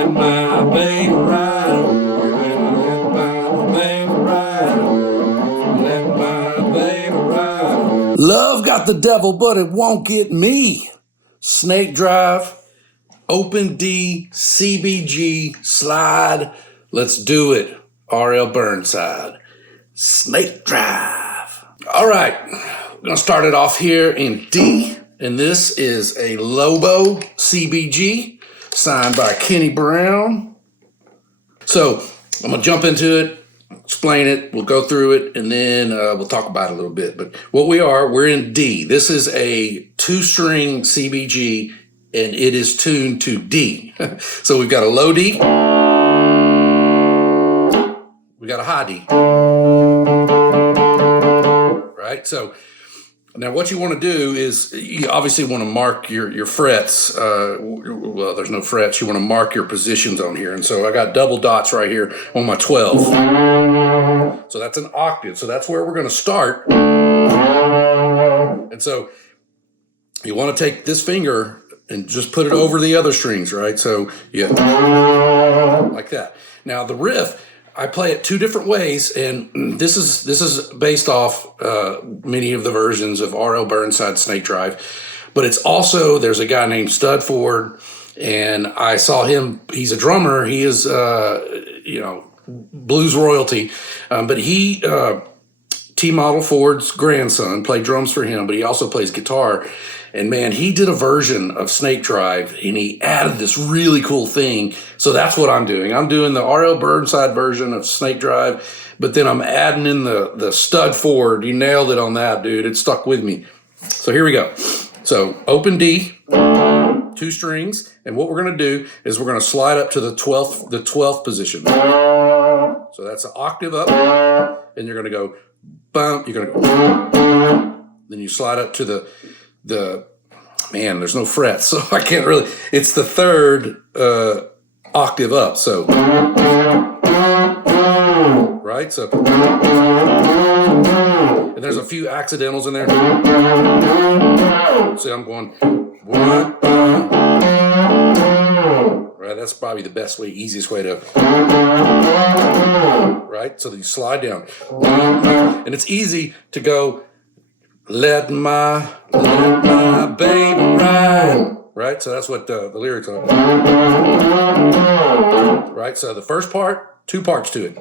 Let my baby ride. Let my baby ride. Let my baby ride. Love got the devil, but it won't get me. Snake drive, open D, CBG, slide. Let's do it. RL Burnside. Snake drive. All right, I'm gonna start it off here in D, and this is a Lowe Bow CBG signed by Kenny Brown. So I'm gonna jump into it, explain it, we'll go through it, and then we'll talk about it a little bit. But what we're in D. This is a 2-string CBG, and it is tuned to D. So we've got a low D, we got a high D, right? So now what you want to do is you obviously want to mark your frets. Well, there's no frets. You want to mark your positions on here. And so I got double dots right here on my 12. So that's an octave. So that's where we're going to start. And so you want to take this finger and just put it over the other strings, right? So yeah, like that. Now the riff, I play it 2 different ways, and this is based off many of the versions of RL Burnside Snake Drive, but it's also, there's a guy named Stud Ford, and I saw him. He's a drummer. He is blues royalty, but he T Model Ford's grandson played drums for him, but he also plays guitar. And man, he did a version of Snake Drive, and he added this really cool thing. So that's what I'm doing. I'm doing the RL Burnside version of Snake Drive, but then I'm adding in the Stud Ford. You nailed it on that, dude. It stuck with me. So here we go. So open D, 2 strings, and what we're gonna do is we're gonna slide up to the 12th position. So that's an octave up, and you're gonna go bump. You're gonna go. Then you slide up to the there's no frets, so I can't really, it's the 3rd octave up, so right, so, and there's a few accidentals in there. See, I'm going right, that's probably the best way, easiest way to, right, so you slide down, and it's easy to go, let my baby ride. Right? So that's what the lyrics are. Right? So the first part, 2 parts to it.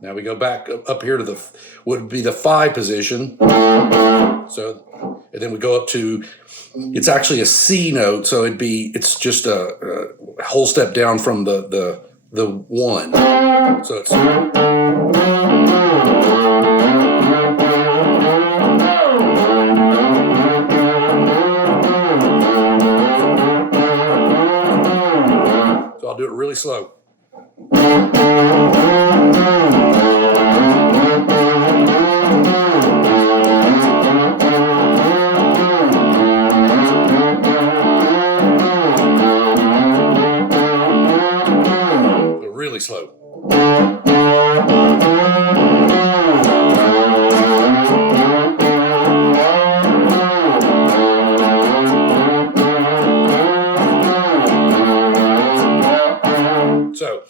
Now we go back up here to would be the 5 position. So, and then we go up to, it's actually a C note, so it's just a whole step down from the 1. So it's, I'll do it really slow. Really slow. So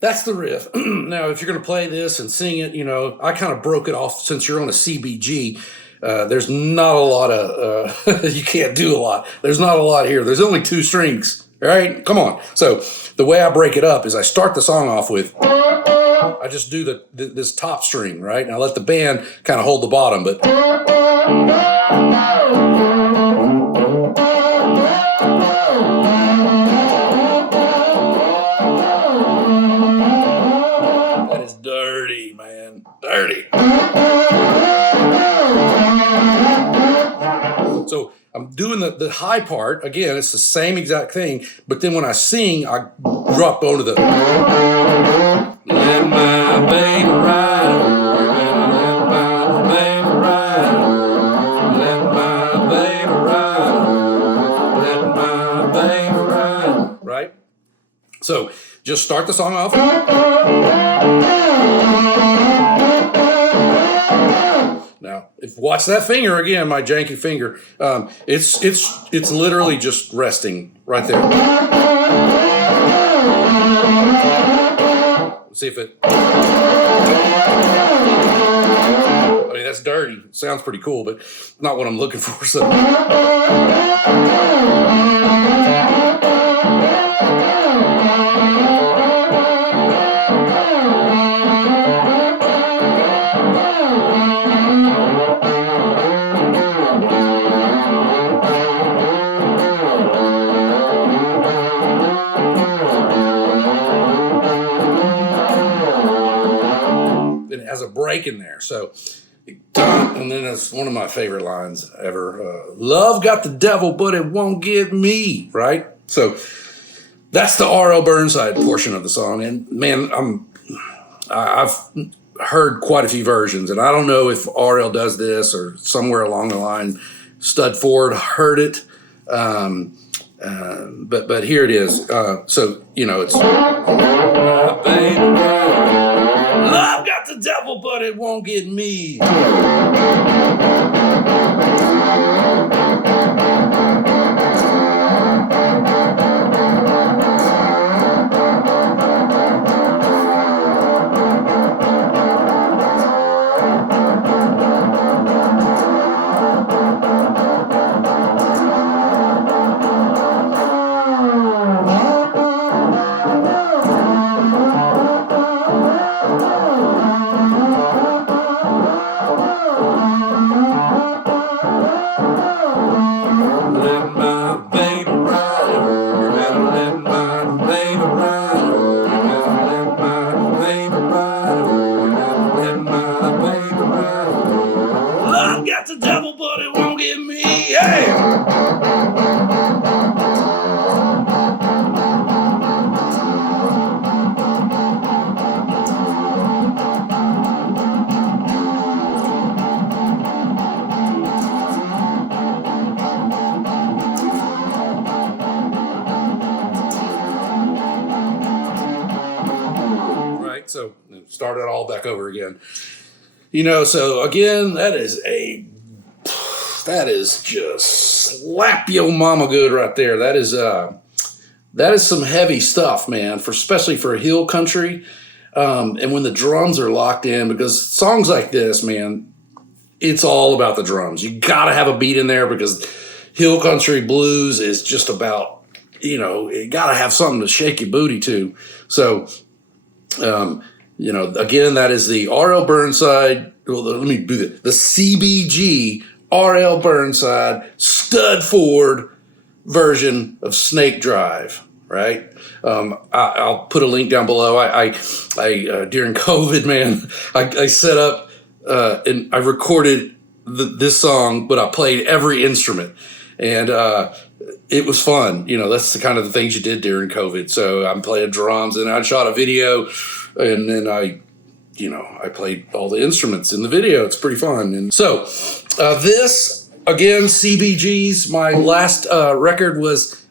that's the riff. Now, if you're going to play this and sing it, I kind of broke it off since you're on a CBG. There's not a lot of, you can't do a lot. There's not a lot here. There's only 2 strings, all right? Come on. So the way I break it up is I start the song off with, I just do this top string, right? And I let the band kind of hold the bottom, but. Dirty, man. Dirty. So I'm doing the high part. Again, it's the same exact thing. But then when I sing, I drop onto the let my baby ride. Let my baby ride. Let my baby ride. Let my baby ride. Right? So just start the song off. Now, if watch that finger again, my janky finger. It's literally just resting right there. Let's see if it. I mean, that's dirty. It sounds pretty cool, but not what I'm looking for. So. It has a break in there, so and then it's one of my favorite lines ever. Love got the devil, but it won't get me, right? So that's the R.L. Burnside portion of the song, and man, I've heard quite a few versions, and I don't know if R.L. does this or somewhere along the line, Stud Ford heard it, but here it is. So you know, it's love got the devil, but it won't get me. The devil, but it won't get me. Hey! Right, so start it all back over again. You know, so again, that is just slap your mama good right there. That is some heavy stuff, man, especially for hill country. And when the drums are locked in, because songs like this, man, it's all about the drums. You gotta have a beat in there because hill country blues is just about, you know, you gotta have something to shake your booty to. So, you know, again, that is the R.L. Burnside. Well, let me do the CBG R.L. Burnside Stud Ford version of Snake Drive. Right? I'll put a link down below. I during COVID, man, I set up and I recorded this song, but I played every instrument, and it was fun. You know, that's the kind of the things you did during COVID. So I'm playing drums, and I shot a video, and then I played all the instruments in the video. It's pretty fun. And so this, again, CBG's, my last record was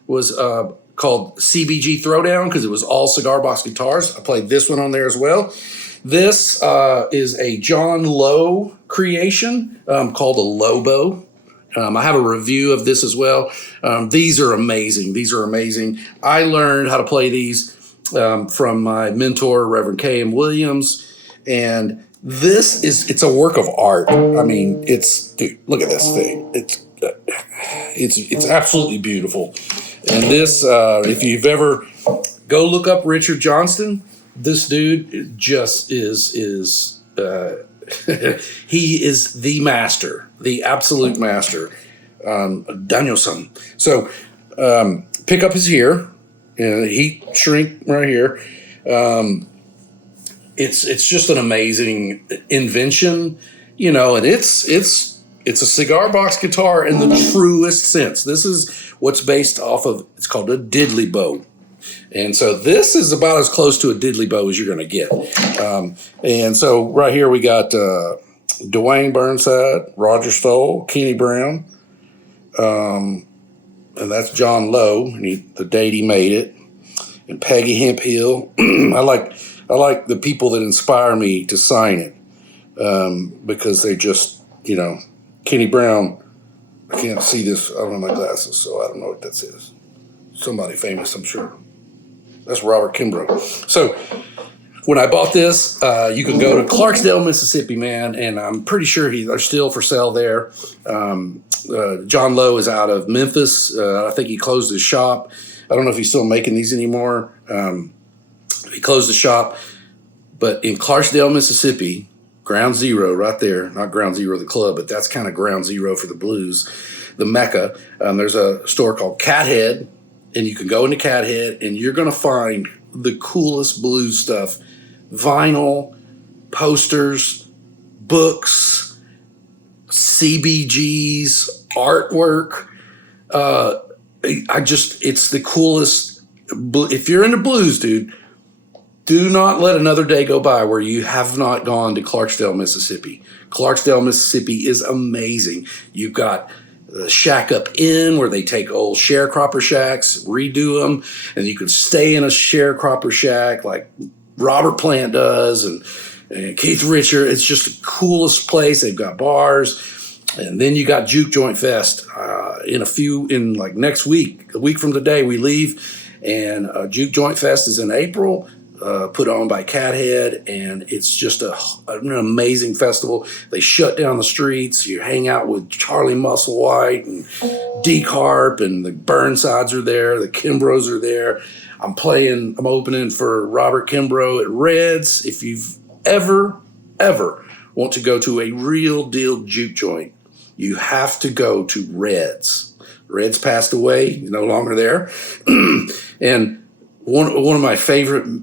called CBG Throwdown because it was all cigar box guitars. I played this one on there as well. This is a John Lowe creation called a Lowe Bow. I have a review of this as well. These are amazing. I learned how to play these from my mentor, Reverend K.M. Williams. And it's a work of art. I mean, dude, look at this thing. It's absolutely beautiful. And this, if you've ever go look up Richard Johnston, this dude just is he is the master, the absolute master, Danielson. So pick up his here, heat shrink right here. It's just an amazing invention, you know, and it's a cigar box guitar in the truest sense. This is what's based off of, it's called a diddley bow. And so this is about as close to a diddley bow as you're going to get. And so right here we got Dwayne Burnside, Roger Stoll, Kenny Brown, and that's John Lowe, and the date he made it, and Peggy Hemphill. I like the people that inspire me to sign it because they just you know, Kenny Brown. I can't see this. I don't have my glasses, so I don't know what that says. Somebody famous, I'm sure. That's Robert Kimbrough. So when I bought this, you can go to Clarksdale, Mississippi, man, and I'm pretty sure they're still for sale there. John Lowe is out of Memphis. I think he closed his shop. I don't know if he's still making these anymore. He closed the shop. But in Clarksdale, Mississippi, Ground Zero right there, not Ground Zero the club, but that's kind of Ground Zero for the blues, the Mecca. There's a store called Cathead, and you can go into Cathead, and you're going to find the coolest blues stuff. Vinyl, posters, books, CBGs, artwork. It's the coolest. If you're into blues, dude, do not let another day go by where you have not gone to Clarksdale, Mississippi. Clarksdale, Mississippi is amazing. You've got the Shack Up Inn where they take old sharecropper shacks, redo them, and you can stay in a sharecropper shack like Robert Plant does and Keith Richard. It's just the coolest place. They've got bars. And then you got Juke Joint Fest in like next week, a week from today, we leave. And Juke Joint Fest is in April. Put on by Cathead, and it's just an amazing festival. They shut down the streets. You hang out with Charlie Musselwhite and Deke Harp, and the Burnsides are there. The Kimbroughs are there. I'm opening for Robert Kimbrough at Red's. If you've ever want to go to a real deal juke joint, you have to go to Red's. Red's passed away, no longer there. And one of my favorite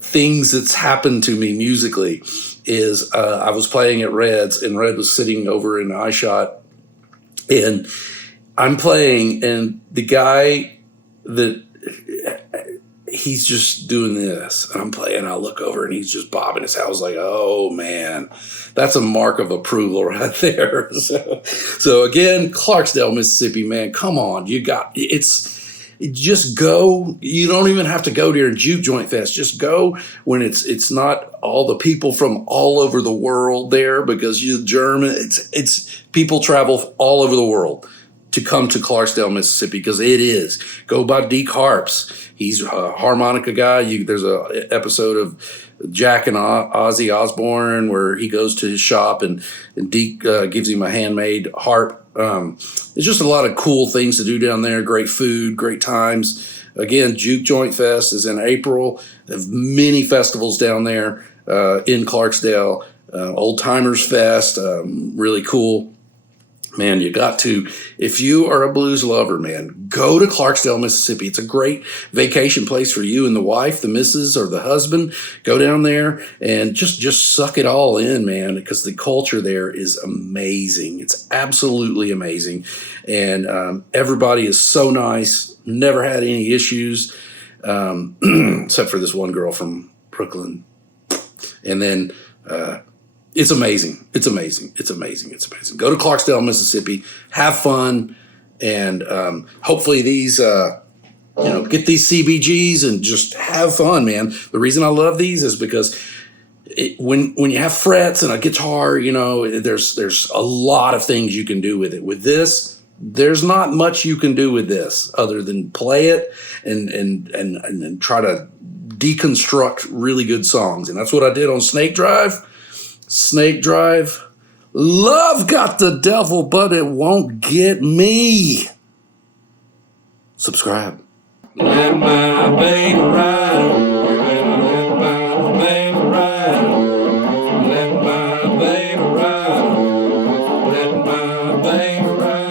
things that's happened to me musically is I was playing at Red's, and Red was sitting over in iShot, and I'm playing, and the guy that he's just doing this, and I'm playing, I look over, and he's just bobbing his head. I was like, oh man, that's a mark of approval right there. So again, Clarksdale, Mississippi, man, come on, just go. You don't even have to go to a Juke Joint Fest. Just go when it's not all the people from all over the world there, because you're German. It's people travel all over the world to come to Clarksdale, Mississippi, because it is. Go by Deke Harps. He's a harmonica guy. There's a episode of Jack and Ozzy Osbourne where he goes to his shop and Deke gives him a handmade harp. It's just a lot of cool things to do down there. Great food, great times. Again, Juke Joint Fest is in April. They have many festivals down there in Clarksdale. Old Timers Fest, really cool. Man, you got to, if you are a blues lover, man, go to Clarksdale, Mississippi. It's a great vacation place for you and the wife, the missus, or the husband. Go down there and just suck it all in, man, because the culture there is amazing. It's absolutely amazing. And everybody is so nice. Never had any issues, except for this one girl from Brooklyn. And then, it's amazing. It's amazing. It's amazing. It's amazing. Go to Clarksdale, Mississippi. Have fun, and hopefully these, get these CBGs and just have fun, man. The reason I love these is because when you have frets and a guitar, there's a lot of things you can do with it. With this, there's not much you can do with this other than play it and try to deconstruct really good songs, and that's what I did on Snake Drive. Love got the devil, but it won't get me. Subscribe. Let my baby ride. Let my baby ride.